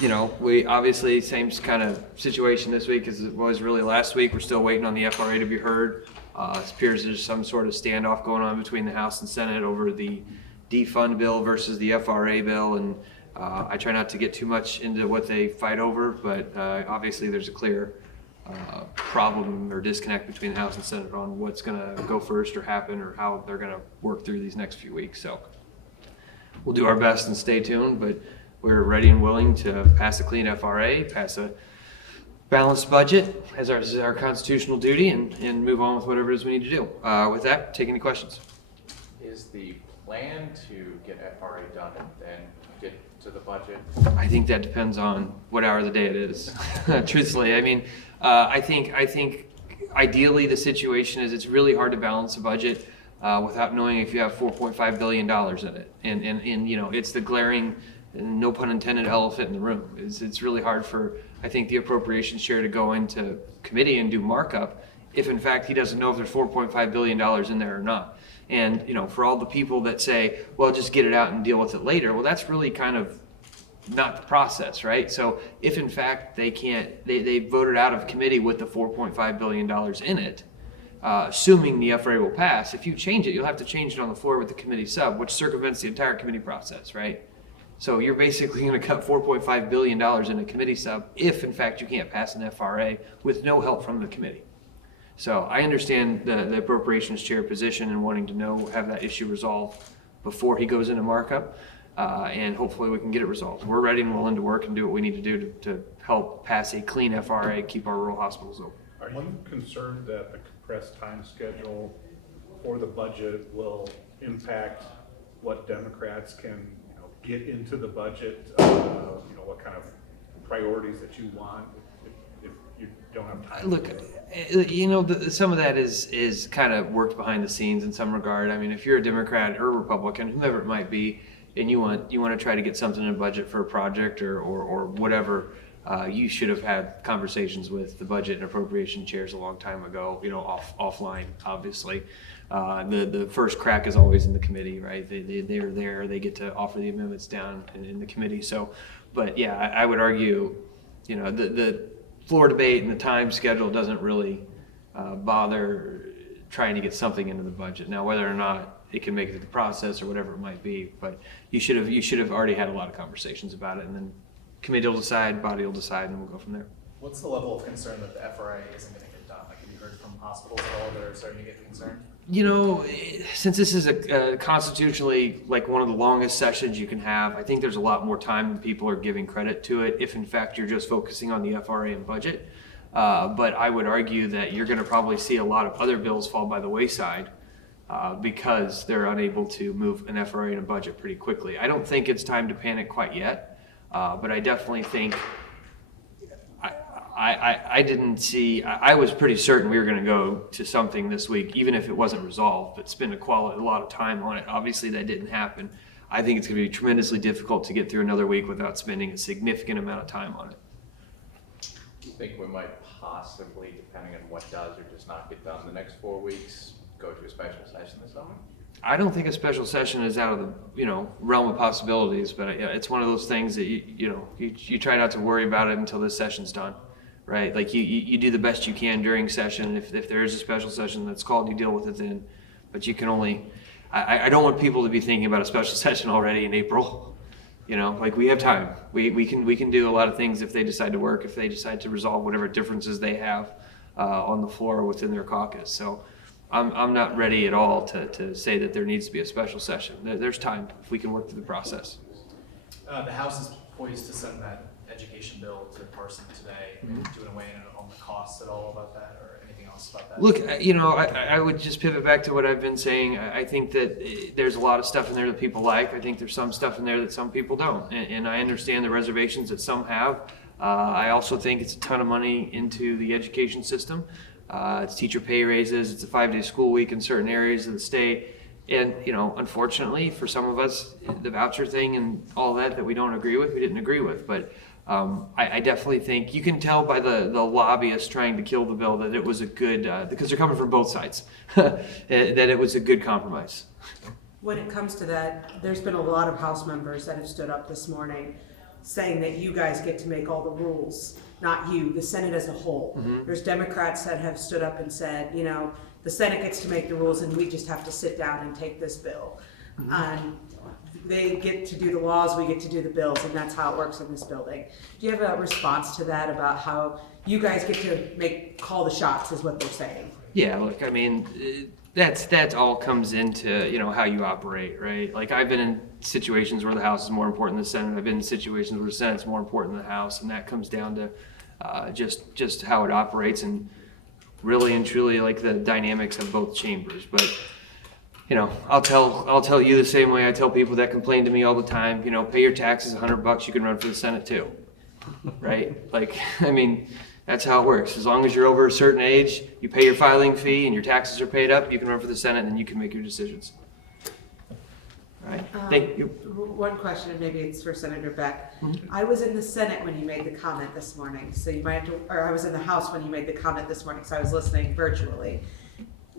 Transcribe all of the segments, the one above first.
We obviously, same kind of situation this week as it was really last week. We're still waiting on the FRA to be heard. It appears there's some sort of standoff going on between the House and Senate over the defund bill versus the FRA bill, and I try not to get too much into what they fight over, but obviously there's a clear problem or disconnect between the House and Senate on what's going to go first or happen or how they're going to work through these next few weeks. So we'll do our best and stay tuned, but we're ready and willing to pass a clean FRA, pass a balanced budget as our constitutional duty, and move on with whatever it is we need to do. With that, take any questions. Is the plan to get FRA done and then get to the budget? I think that depends on what hour of the day it is. Truthfully, I mean, I think ideally the situation is it's really hard to balance a budget without knowing if you have $4.5 billion in it, and it's the glaring, no pun intended, elephant in the room. It's really hard for, I think, the appropriations chair to go into committee and do markup if in fact he doesn't know if there's $4.5 billion in there or not. And for all the people that say, well, just get it out and deal with it later, well, that's really kind of not the process, right? So if in fact they voted out of committee with the $4.5 billion in it, assuming the FRA will pass, if you change it, you'll have to change it on the floor with the committee sub, which circumvents the entire committee process, right? So you're basically going to cut $4.5 billion in a committee sub if, in fact, you can't pass an FRA with no help from the committee. So I understand the appropriations chair position and wanting to have that issue resolved before he goes into markup, and hopefully we can get it resolved. We're ready and willing to work and do what we need to do to help pass a clean FRA, keep our rural hospitals open. Are you concerned that the compressed time schedule for the budget will impact what Democrats can get into the budget, what kind of priorities that you want if you don't have time? Look, some of that is kind of worked behind the scenes in some regard. I mean, if you're a Democrat or Republican, whomever it might be, and you want to try to get something in a budget for a project or whatever, you should have had conversations with the budget and appropriation chairs a long time ago, offline, obviously. The first crack is always in the committee, right? They're there, they get to offer the amendments down in the committee. So, but yeah, I would argue, the floor debate and the time schedule doesn't really bother trying to get something into the budget. Now, whether or not it can make it through the process or whatever it might be, but you should have already had a lot of conversations about it, and then committee will decide, body will decide, and we'll go from there. What's the level of concern that the FRA isn't going to get done? Like, have you heard from hospitals at all that are starting to get concerned? Since this is a constitutionally one of the longest sessions you can have, I think there's a lot more time than people are giving credit to it if in fact you're just focusing on the FRA and budget. But I would argue that you're going to probably see a lot of other bills fall by the wayside because they're unable to move an FRA and a budget pretty quickly. I don't think it's time to panic quite yet, but I definitely think I was pretty certain we were going to go to something this week, even if it wasn't resolved, but spend a lot of time on it. Obviously that didn't happen. I think it's going to be tremendously difficult to get through another week without spending a significant amount of time on it. Do you think we might possibly, depending on what does or does not get done in the next 4 weeks, go to a special session this summer? I don't think a special session is out of the realm of possibilities, but it's one of those things that you try not to worry about it until this session's done. Right, like you do the best you can during session. If there is a special session that's called, you deal with it then. But you can only, I don't want people to be thinking about a special session already in April. We have time. We can do a lot of things if they decide to work, if they decide to resolve whatever differences they have on the floor within their caucus. So I'm not ready at all to say that there needs to be a special session. There's time if we can work through the process. The House is poised to send that education bill to Parson today. Mm-hmm. Do you want to weigh in on the costs at all about that, or anything else about that? Look, I would just pivot back to what I've been saying. I think that there's a lot of stuff in there that people like. I think there's some stuff in there that some people don't, and I understand the reservations that some have. I also think it's a ton of money into the education system. It's teacher pay raises. It's a 5-day school week in certain areas of the state. And, unfortunately, for some of us, the voucher thing and all that we don't agree with, we didn't agree with. But I definitely think you can tell by the lobbyists trying to kill the bill that it was a good, because they're coming from both sides, that it was a good compromise. When it comes to that, there's been a lot of House members that have stood up this morning saying that you guys get to make all the rules, not you, the Senate as a whole. There's Democrats that have stood up and said, you know, the Senate gets to make the rules and we just have to sit down and take this bill. They get to do the laws, we get to do the bills, and that's how it works in this building. Do you have a response to that about how you guys get to call the shots, is what they're saying? Yeah, look, I mean, that's all comes into, you know, how you operate, right? Like, I've been in situations where the House is more important than the Senate. I've been in situations where the Senate's more important than the House, and that comes down to just how it operates and really and truly like the dynamics of both chambers. But you know, I'll tell you the same way I tell people that complain to me all the time. You know, pay your taxes $100, you can run for the Senate too, right? Like, I mean, that's how it works. As long as you're over a certain age, you pay your filing fee and your taxes are paid up, you can run for the Senate and then you can make your decisions. All right, thank you. One question, and maybe it's for Senator Beck. I was in the Senate when you made the comment this morning, so you might have to, or I was in the House when you made the comment this morning, so I was listening virtually.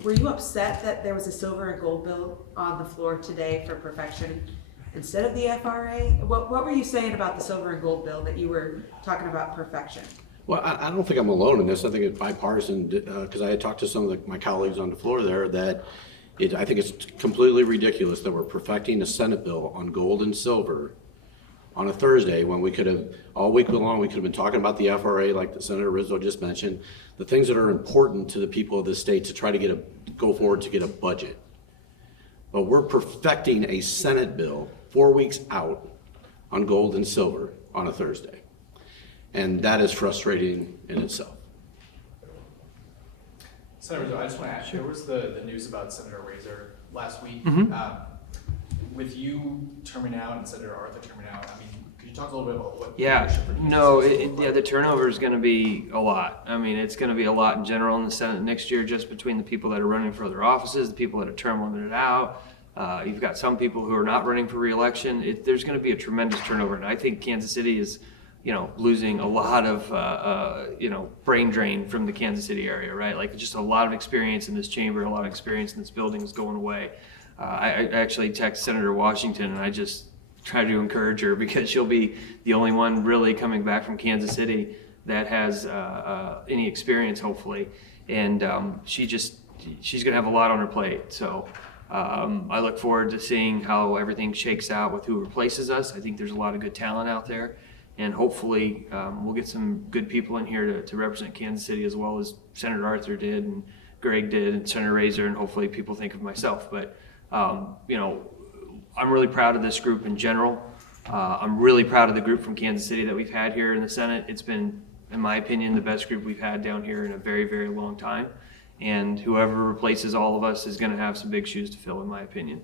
Were you upset that there was a silver and gold bill on the floor today for perfection instead of the FRA? What were you saying about the silver and gold bill that you were talking about perfection? Well, I don't think I'm alone in this. I think it's bipartisan, because I had talked to some of my colleagues on the floor there that I think it's completely ridiculous that we're perfecting a Senate bill on gold and silver on a Thursday when we could have, all week long, we could have been talking about the FRA like Senator Rizzo just mentioned, the things that are important to the people of this state to try to go forward to get a budget. But we're perfecting a Senate bill 4 weeks out on gold and silver on a Thursday. And that is frustrating in itself. Senator Rizzo, I just want to ask, there was the news about Senator Razor last week. With you terming out and Senator Arthur terming out, I mean, could you talk a little bit about what leadership for you No, is look yeah, like? the turnover is going to be a lot. I mean, it's going to be a lot in general in the Senate next year, just between the people that are running for other offices, the people that are term limited out. You've got some people who are not running for re-election. There's going to be a tremendous turnover, and I think Kansas City is, you know, losing a lot of, you know, brain drain from the Kansas City area, right? Like, just a lot of experience in this chamber, a lot of experience in this building is going away. I actually texted Senator Washington, and I just tried to encourage her because she'll be the only one really coming back from Kansas City that has any experience, hopefully. And she's going to have a lot on her plate. So I look forward to seeing how everything shakes out with who replaces us. I think there's a lot of good talent out there. And hopefully we'll get some good people in here to represent Kansas City, as well as Senator Arthur did and Greg did and Senator Razor, and hopefully people think of myself. But you know, I'm really proud of this group in general. I'm really proud of the group from Kansas City that we've had here in the Senate. It's been, in my opinion, the best group we've had down here in a very, very long time. And whoever replaces all of us is going to have some big shoes to fill, in my opinion.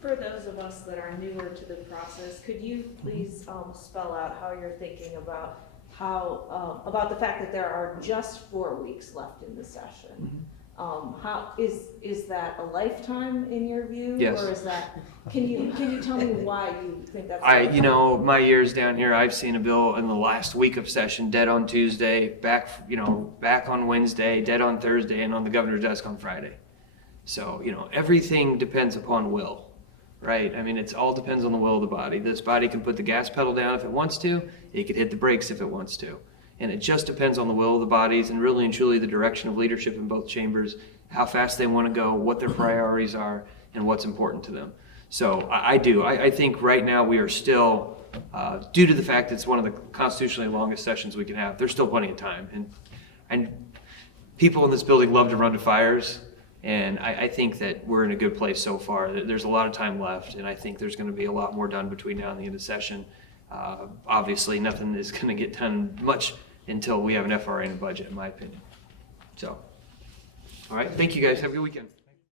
For those of us that are newer to the process, could you please spell out how you're thinking about about the fact that there are just 4 weeks left in the session? How is that a lifetime in your view? Yes. Or is that, can you tell me why you think that's? You know, my years down here, I've seen a bill in the last week of session, dead on Tuesday, back on Wednesday, dead on Thursday, and on the governor's desk on Friday. So, you know, everything depends upon will, right? I mean, it all depends on the will of the body. This body can put the gas pedal down if it wants to. It could hit the brakes if it wants to. And it just depends on the will of the bodies and really and truly the direction of leadership in both chambers, how fast they want to go, what their priorities are, and what's important to them. So I think right now we are still, due to the fact that it's one of the constitutionally longest sessions we can have, there's still plenty of time. And people in this building love to run to fires. And I think that we're in a good place so far. There's a lot of time left, and I think there's going to be a lot more done between now and the end of session. Obviously, nothing is going to get done much until we have an FRA and a budget, in my opinion. So, all right, thank you guys. Have a good weekend.